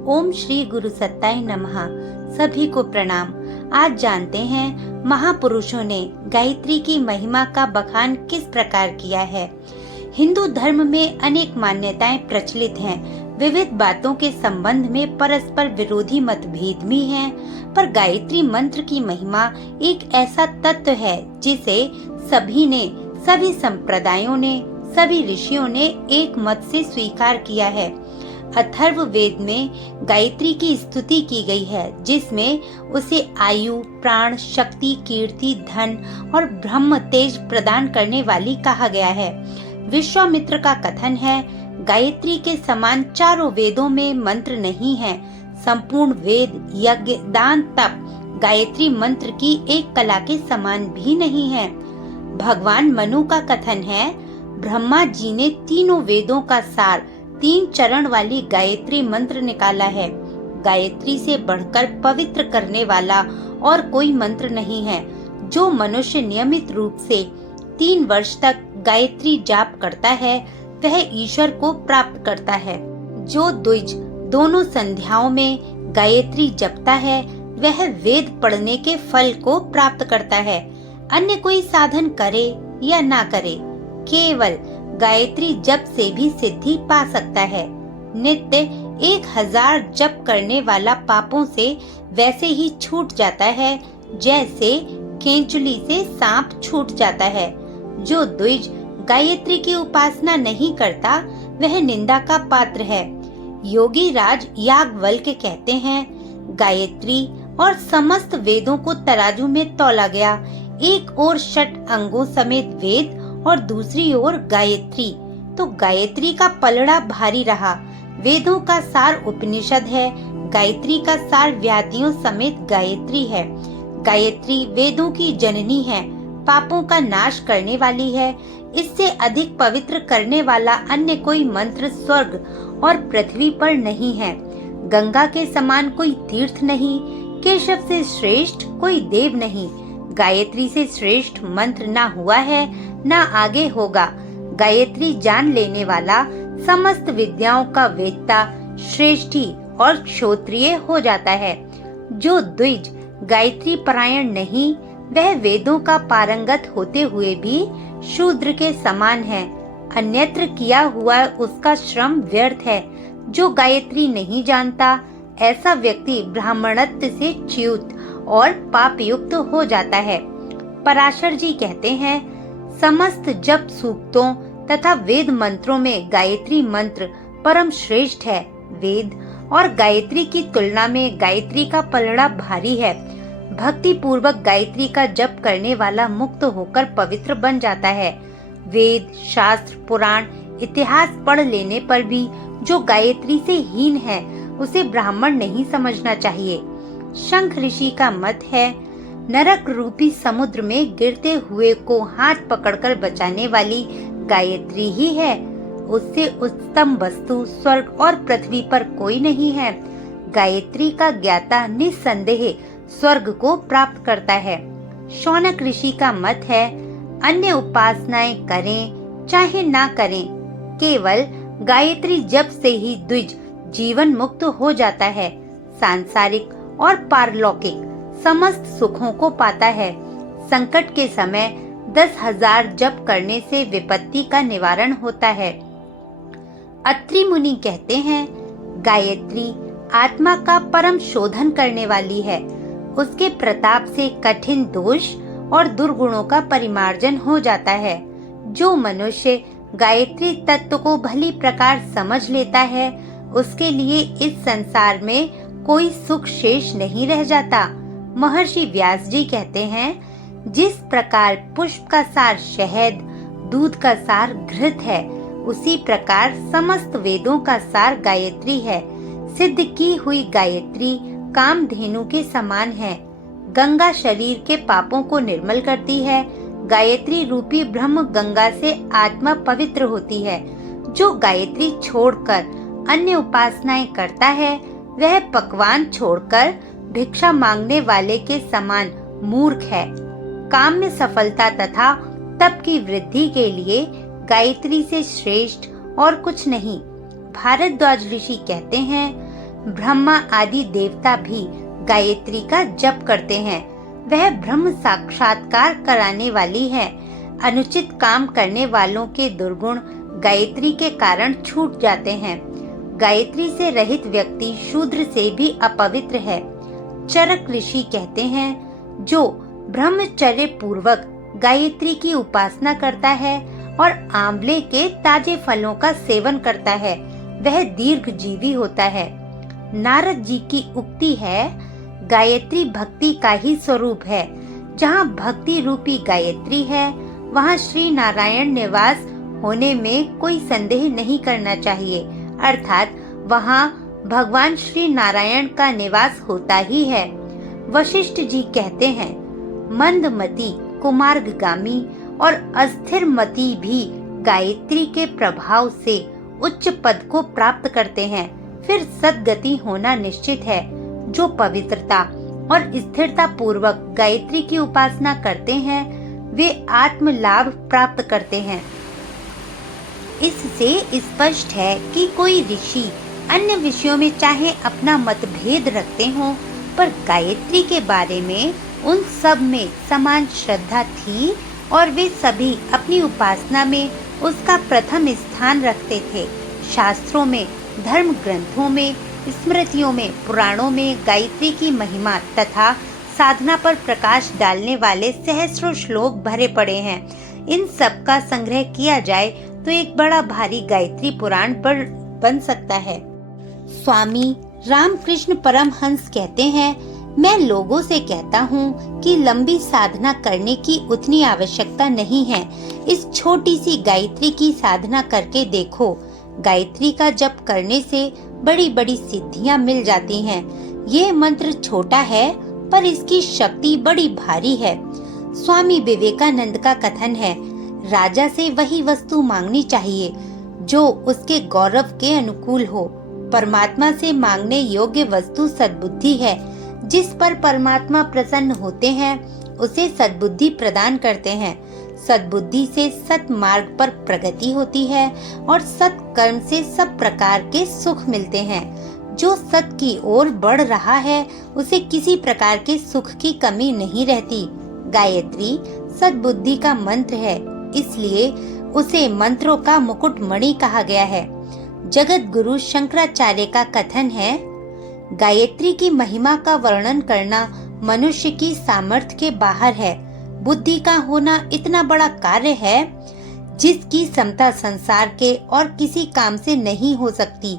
ओम श्री गुरु सत्ताय नमः। सभी को प्रणाम। आज जानते हैं महापुरुषों ने गायत्री की महिमा का बखान किस प्रकार किया है। हिंदू धर्म में अनेक मान्यताएं प्रचलित हैं। विविध बातों के संबंध में परस्पर विरोधी मतभेद भी हैं, पर गायत्री मंत्र की महिमा एक ऐसा तत्व है जिसे सभी संप्रदायों ने, सभी ऋषियों ने एक मत से स्वीकार किया है। अथर्व वेद में गायत्री की स्तुति की गई है, जिसमें उसे आयु, प्राण, शक्ति, कीर्ति, धन और ब्रह्म तेज प्रदान करने वाली कहा गया है। विश्वामित्र का कथन है, गायत्री के समान चारों वेदों में मंत्र नहीं है। संपूर्ण वेद, यज्ञ, दान, तप गायत्री मंत्र की एक कला के समान भी नहीं है। भगवान मनु का कथन है, ब्रह्मा जी ने तीनों वेदों का सार 3 चरण वाली गायत्री मंत्र निकाला है। गायत्री से बढ़कर पवित्र करने वाला और कोई मंत्र नहीं है। जो मनुष्य नियमित रूप से 3 वर्ष तक गायत्री जाप करता है, वह ईश्वर को प्राप्त करता है। जो द्विज दोनों संध्याओं में गायत्री जपता है, वह वेद पढ़ने के फल को प्राप्त करता है। अन्य कोई साधन करे या ना करे, केवल गायत्री जप से भी सिद्धि पा सकता है। नित्य 1000 जप करने वाला पापों से वैसे ही छूट जाता है, जैसे केंचुली से सांप छूट जाता है। जो द्विज गायत्री की उपासना नहीं करता, वह निंदा का पात्र है। योगी राज याज्ञवल्क्य कहते हैं, गायत्री और समस्त वेदों को तराजू में तौला गया। एक ओर 6 अंगों समेत वेद और दूसरी ओर गायत्री, तो गायत्री का पलड़ा भारी रहा। वेदों का सार उपनिषद है, गायत्री का सार व्याधियों समेत गायत्री है। गायत्री वेदों की जननी है, पापों का नाश करने वाली है। इससे अधिक पवित्र करने वाला अन्य कोई मंत्र स्वर्ग और पृथ्वी पर नहीं है। गंगा के समान कोई तीर्थ नहीं, केशव से श्रेष्ठ कोई देव नहीं। गायत्री से श्रेष्ठ मंत्र ना हुआ है, ना आगे होगा। गायत्री जान लेने वाला समस्त विद्याओं का वेत्ता, श्रेष्ठी और क्षोत्रिय हो जाता है। जो द्विज गायत्री परायण नहीं, वह वेदों का पारंगत होते हुए भी शूद्र के समान है। अन्यत्र किया हुआ उसका श्रम व्यर्थ है। जो गायत्री नहीं जानता, ऐसा व्यक्ति ब्राह्मणत्व से च्युत और पाप युक्त हो जाता है। पराशर जी कहते हैं, समस्त जप सूक्तों तथा वेद मंत्रों में गायत्री मंत्र परम श्रेष्ठ है। वेद और गायत्री की तुलना में गायत्री का पलड़ा भारी है। भक्ति पूर्वक गायत्री का जप करने वाला मुक्त होकर पवित्र बन जाता है। वेद, शास्त्र, पुराण, इतिहास पढ़ लेने पर भी जो गायत्री से हीन है, उसे ब्राह्मण नहीं समझना चाहिए। शंख ऋषि का मत है, नरक रूपी समुद्र में गिरते हुए को हाथ पकड़कर बचाने वाली गायत्री ही है। उससे उत्तम वस्तु स्वर्ग और पृथ्वी पर कोई नहीं है। गायत्री का ज्ञाता निस्संदेह स्वर्ग को प्राप्त करता है। शौनक ऋषि का मत है, अन्य उपासनाएं करें चाहे ना करें, केवल गायत्री जप से ही द्विज जीवन मुक्त हो जाता है। सांसारिक और पारलौकिक समस्त सुखों को पाता है। संकट के समय 10,000 जप करने से विपत्ति का निवारण होता है। अत्रि मुनि कहते हैं, गायत्री आत्मा का परम शोधन करने वाली है। उसके प्रताप से कठिन दोष और दुर्गुणों का परिमार्जन हो जाता है। जो मनुष्य गायत्री तत्व को भली प्रकार समझ लेता है, उसके लिए इस संसार में कोई सुख शेष नहीं रह जाता। महर्षि व्यास जी कहते हैं, जिस प्रकार पुष्प का सार शहद, दूध का सार घृत है, उसी प्रकार समस्त वेदों का सार गायत्री है। सिद्ध की हुई गायत्री कामधेनु के समान है। गंगा शरीर के पापों को निर्मल करती है। गायत्री रूपी ब्रह्म गंगा से आत्मा पवित्र होती है। जो गायत्री छोड़कर अन्य उपासनाएं करता है, वह पकवान छोड़कर भिक्षा मांगने वाले के समान मूर्ख है। काम में सफलता तथा तप की वृद्धि के लिए गायत्री से श्रेष्ठ और कुछ नहीं। भारद्वाज ऋषि कहते हैं, ब्रह्मा आदि देवता भी गायत्री का जप करते हैं। वह ब्रह्म साक्षात्कार कराने वाली है। अनुचित काम करने वालों के दुर्गुण गायत्री के कारण छूट जाते हैं। गायत्री से रहित व्यक्ति शूद्र से भी अपवित्र है। चरक ऋषि कहते हैं, जो ब्रह्मचर्य पूर्वक गायत्री की उपासना करता है और आंवले के ताजे फलों का सेवन करता है, वह दीर्घजीवी होता है। नारद जी की उक्ति है, गायत्री भक्ति का ही स्वरूप है। जहाँ भक्ति रूपी गायत्री है, वहाँ श्री नारायण निवास होने में कोई संदेह नहीं करना चाहिए। अर्थात वहाँ भगवान श्री नारायण का निवास होता ही है। वशिष्ठ जी कहते हैं, मंदमती, कुमार्गगामी और अस्थिरमती भी गायत्री के प्रभाव से उच्च पद को प्राप्त करते हैं। फिर सद्गति होना निश्चित है। जो पवित्रता और स्थिरता पूर्वक गायत्री की उपासना करते हैं, वे आत्म लाभ प्राप्त करते हैं। इससे स्पष्ट है कि कोई ऋषि अन्य विषयों में चाहे अपना मतभेद रखते हों, पर गायत्री के बारे में उन सब में समान श्रद्धा थी और वे सभी अपनी उपासना में उसका प्रथम स्थान रखते थे। शास्त्रों में, धर्म ग्रंथों में, स्मृतियों में, पुराणों में गायत्री की महिमा तथा साधना पर प्रकाश डालने वाले सहस्रों श्लोक भरे पड़े हैं। इन सब का संग्रह किया जाए तो एक बड़ा भारी गायत्री पुराण बन सकता है। स्वामी रामकृष्ण परमहंस कहते हैं, मैं लोगों से कहता हूँ कि लंबी साधना करने की उतनी आवश्यकता नहीं है। इस छोटी सी गायत्री की साधना करके देखो। गायत्री का जप करने से बड़ी बड़ी सिद्धियाँ मिल जाती हैं। ये मंत्र छोटा है पर इसकी शक्ति बड़ी भारी है। स्वामी विवेकानंद का कथन है, राजा से वही वस्तु मांगनी चाहिए जो उसके गौरव के अनुकूल हो। परमात्मा से मांगने योग्य वस्तु सद्बुद्धि है। जिस पर परमात्मा प्रसन्न होते हैं, उसे सद्बुद्धि प्रदान करते हैं। सद्बुद्धि से सत मार्ग पर प्रगति होती है और सत कर्म से सब प्रकार के सुख मिलते हैं। जो सत की ओर बढ़ रहा है, उसे किसी प्रकार के सुख की कमी नहीं रहती। गायत्री सद्बुद्धि का मंत्र है, इसलिए उसे मंत्रों का मुकुटमणि कहा गया है। जगत गुरु शंकराचार्य का कथन है, गायत्री की महिमा का वर्णन करना मनुष्य की सामर्थ्य के बाहर है। बुद्धि का होना इतना बड़ा कार्य है जिसकी क्षमता संसार के और किसी काम से नहीं हो सकती।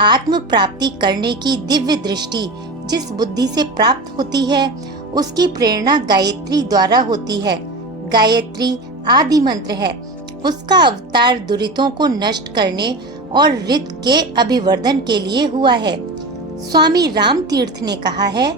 आत्म प्राप्ति करने की दिव्य दृष्टि जिस बुद्धि से प्राप्त होती है, उसकी प्रेरणा गायत्री द्वारा होती है। गायत्री आदि मंत्र है। उसका अवतार दुरितों को नष्ट करने और रित के अभिवर्धन के लिए हुआ है। स्वामी राम तीर्थ ने कहा है,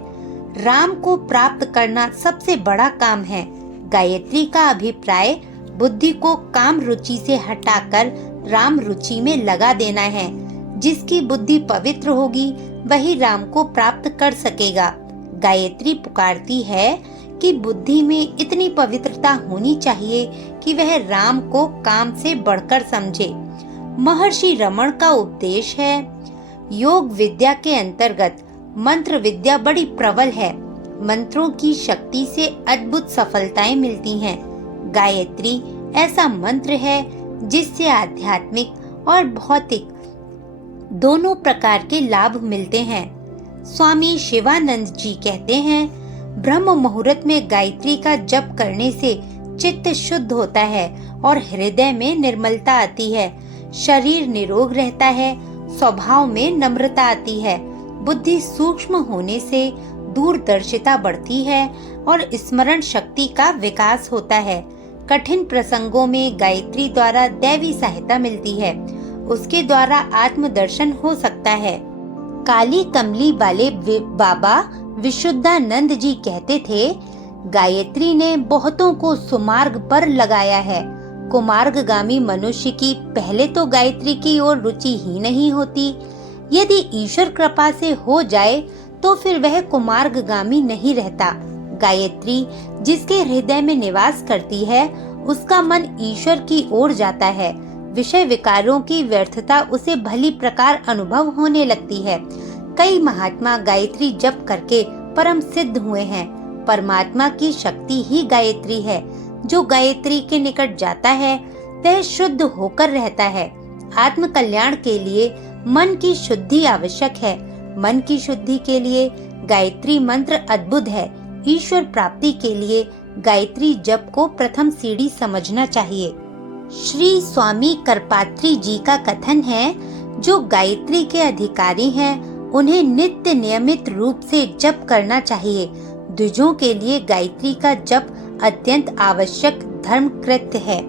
राम को प्राप्त करना सबसे बड़ा काम है। गायत्री का अभिप्राय बुद्धि को काम रुचि से हटाकर राम रुचि में लगा देना है। जिसकी बुद्धि पवित्र होगी वही राम को प्राप्त कर सकेगा। गायत्री पुकारती है कि बुद्धि में इतनी पवित्रता होनी चाहिए कि वह राम को काम से बढ़कर समझे। महर्षि रमण का उपदेश है, योग विद्या के अंतर्गत मंत्र विद्या बड़ी प्रबल है। मंत्रों की शक्ति से अद्भुत सफलताएं मिलती हैं। गायत्री ऐसा मंत्र है जिससे आध्यात्मिक और भौतिक दोनों प्रकार के लाभ मिलते हैं। स्वामी शिवानंद जी कहते हैं, ब्रह्म मुहूर्त में गायत्री का जप करने से चित्त शुद्ध होता है और हृदय में निर्मलता आती है। शरीर निरोग रहता है, स्वभाव में नम्रता आती है। बुद्धि सूक्ष्म होने से दूरदर्शिता बढ़ती है और स्मरण शक्ति का विकास होता है। कठिन प्रसंगों में गायत्री द्वारा दैवी सहायता मिलती है। उसके द्वारा आत्मदर्शन हो सकता है। काली कमली वाले बाबा विशुद्धानंद जी कहते थे, गायत्री ने बहुतों को सुमार्ग पर लगाया है। कुमार्गगामी मनुष्य की पहले तो गायत्री की ओर रुचि ही नहीं होती। यदि ईश्वर कृपा से हो जाए तो फिर वह कुमार्गगामी नहीं रहता। गायत्री जिसके हृदय में निवास करती है, उसका मन ईश्वर की ओर जाता है। विषय विकारों की व्यर्थता उसे भली प्रकार अनुभव होने लगती है। कई महात्मा गायत्री जप करके परम सिद्ध हुए हैं। परमात्मा की शक्ति ही गायत्री है। जो गायत्री के निकट जाता है वह शुद्ध होकर रहता है। आत्म कल्याण के लिए मन की शुद्धि आवश्यक है। मन की शुद्धि के लिए गायत्री मंत्र अद्भुत है। ईश्वर प्राप्ति के लिए गायत्री जप को प्रथम सीढ़ी समझना चाहिए। श्री स्वामी करपात्री जी का कथन है, जो गायत्री के अधिकारी हैं उन्हें नित्य नियमित रूप से जप करना चाहिए। द्विजों के लिए गायत्री का जप अत्यंत आवश्यक धर्म कृत्य है।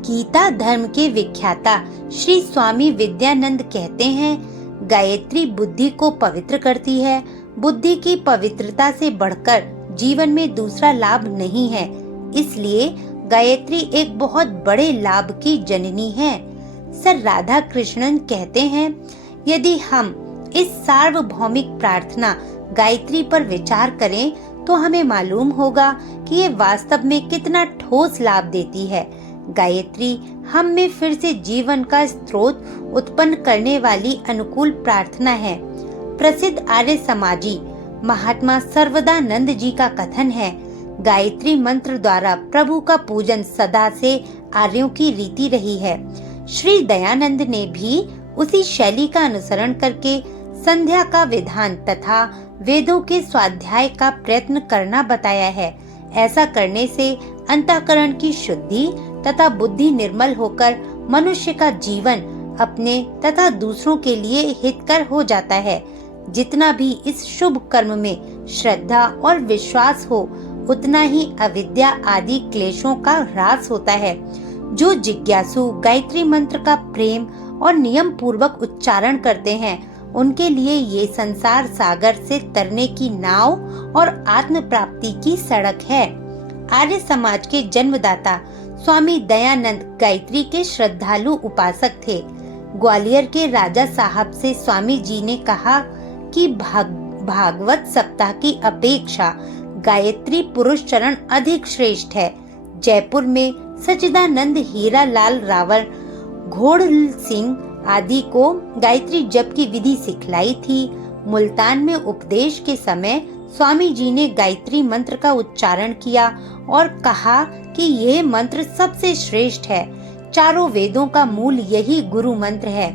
गीता धर्म के विख्याता श्री स्वामी विद्यानंद कहते हैं, गायत्री बुद्धि को पवित्र करती है। बुद्धि की पवित्रता से बढ़कर जीवन में दूसरा लाभ नहीं है। इसलिए गायत्री एक बहुत बड़े लाभ की जननी है। सर राधा कृष्णन कहते हैं, यदि हम इस सार्वभौमिक प्रार्थना गायत्री पर विचार करें तो हमें मालूम होगा कि ये वास्तव में कितना ठोस लाभ देती है। गायत्री हम में फिर से जीवन का स्रोत उत्पन्न करने वाली अनुकूल प्रार्थना है। प्रसिद्ध आर्य समाजी महात्मा सर्वदानंद जी का कथन है, गायत्री मंत्र द्वारा प्रभु का पूजन सदा से आर्यों की रीति रही है। श्री दयानंद ने भी उसी शैली का अनुसरण करके संध्या का विधान तथा वेदों के स्वाध्याय का प्रयत्न करना बताया है। ऐसा करने से अंतःकरण की शुद्धि तथा बुद्धि निर्मल होकर मनुष्य का जीवन अपने तथा दूसरों के लिए हितकर हो जाता है। जितना भी इस शुभ कर्म में श्रद्धा और विश्वास हो, उतना ही अविद्या आदि क्लेशों का ह्रास होता है। जो जिज्ञासु गायत्री मंत्र का प्रेम और नियम पूर्वक उच्चारण करते हैं, उनके लिए ये संसार सागर से तरने की नाव और आत्म प्राप्ति की सड़क है। आर्य समाज के जन्मदाता स्वामी दयानंद गायत्री के श्रद्धालु उपासक थे। ग्वालियर के राजा साहब से स्वामी जी ने कहा कि भागवत सप्ताह की अपेक्षा गायत्री पुरुष चरण अधिक श्रेष्ठ है। जयपुर में सच्चिदानंद हीरा लाल रावल, घोड़ सिंह आदि को गायत्री जप की विधि सिखलाई थी। मुल्तान में उपदेश के समय स्वामी जी ने गायत्री मंत्र का उच्चारण किया और कहा कि यह मंत्र सबसे श्रेष्ठ है। चारों वेदों का मूल यही गुरु मंत्र है।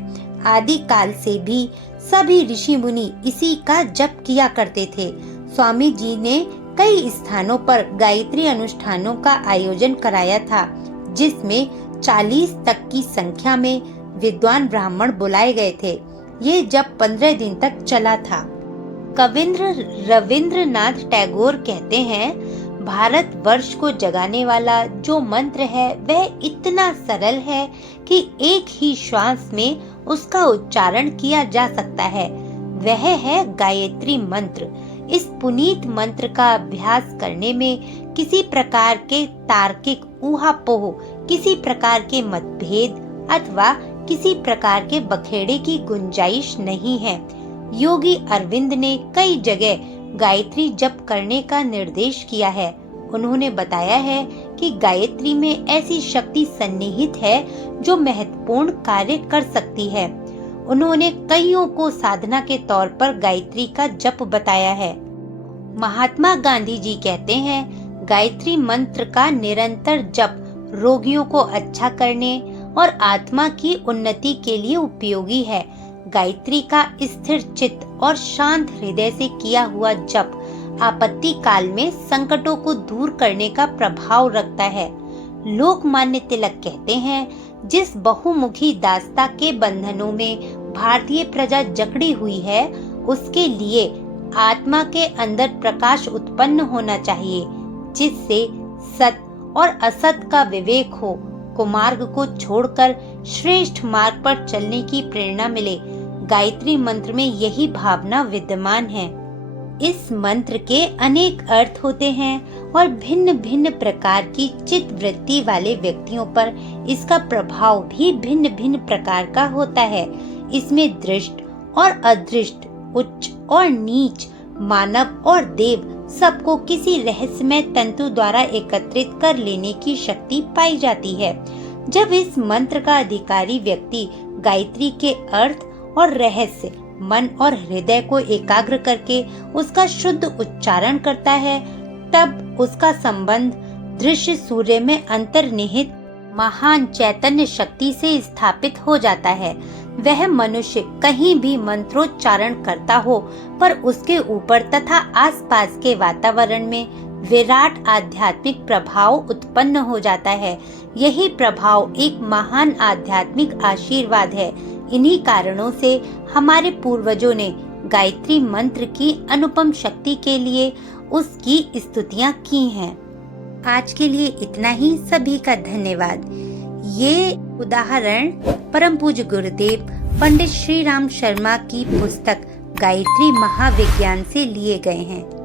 आदि काल से भी सभी ऋषि मुनि इसी का जप किया करते थे। स्वामी जी ने कई स्थानों पर गायत्री अनुष्ठानों का आयोजन कराया था, जिसमें 40 तक की संख्या में विद्वान ब्राह्मण बुलाए गए थे। ये जप 15 दिन तक चला था। कविंद्र रविंद्रनाथ टैगोर कहते हैं, भारत वर्ष को जगाने वाला जो मंत्र है वह इतना सरल है कि एक ही श्वास में उसका उच्चारण किया जा सकता है। वह है गायत्री मंत्र। इस पुनीत मंत्र का अभ्यास करने में किसी प्रकार के तार्किक ऊहापोह, किसी प्रकार के मतभेद अथवा किसी प्रकार के बखेड़े की गुंजाइश नहीं है। योगी अरविंद ने कई जगह गायत्री जप करने का निर्देश किया है। उन्होंने बताया है कि गायत्री में ऐसी शक्ति सन्निहित है जो महत्वपूर्ण कार्य कर सकती है। उन्होंने कईयों को साधना के तौर पर गायत्री का जप बताया है। महात्मा गांधी जी कहते हैं, गायत्री मंत्र का निरंतर जप रोगियों को अच्छा करने और आत्मा की उन्नति के लिए उपयोगी है। गायत्री का स्थिर चित्त और शांत हृदय से किया हुआ जप आपत्ति काल में संकटों को दूर करने का प्रभाव रखता है। लोकमान्य तिलक कहते हैं, जिस बहुमुखी दास्ता के बंधनों में भारतीय प्रजा जकड़ी हुई है, उसके लिए आत्मा के अंदर प्रकाश उत्पन्न होना चाहिए, जिससे सत और असत का विवेक हो, कुमार्ग को छोड़कर श्रेष्ठ मार्ग पर चलने की प्रेरणा मिले। गायत्री मंत्र में यही भावना विद्यमान है। इस मंत्र के अनेक अर्थ होते हैं और भिन्न भिन्न प्रकार की चित्त वृत्ति वाले व्यक्तियों पर इसका प्रभाव भी भिन्न भिन्न प्रकार का होता है। इसमें दृष्ट और अदृष्ट, उच्च और नीच, मानव और देव सबको किसी रहस्यमय तंतु द्वारा एकत्रित कर लेने की शक्ति पाई जाती है। जब इस मंत्र का अधिकारी व्यक्ति गायत्री के अर्थ और रहस्य, मन और हृदय को एकाग्र करके उसका शुद्ध उच्चारण करता है, तब उसका संबंध दृश्य सूर्य में अंतर्निहित महान चैतन्य शक्ति से स्थापित हो जाता है। वह मनुष्य कहीं भी मंत्रोच्चारण करता हो, पर उसके ऊपर तथा आसपास के वातावरण में विराट आध्यात्मिक प्रभाव उत्पन्न हो जाता है। यही प्रभाव एक महान आध्यात्मिक आशीर्वाद है। इन्हीं कारणों से हमारे पूर्वजों ने गायत्री मंत्र की अनुपम शक्ति के लिए उसकी स्तुतियां की हैं। आज के लिए इतना ही। सभी का धन्यवाद। ये उदाहरण परम पूज्य गुरुदेव पंडित श्री राम शर्मा की पुस्तक गायत्री महाविज्ञान से लिए गए हैं।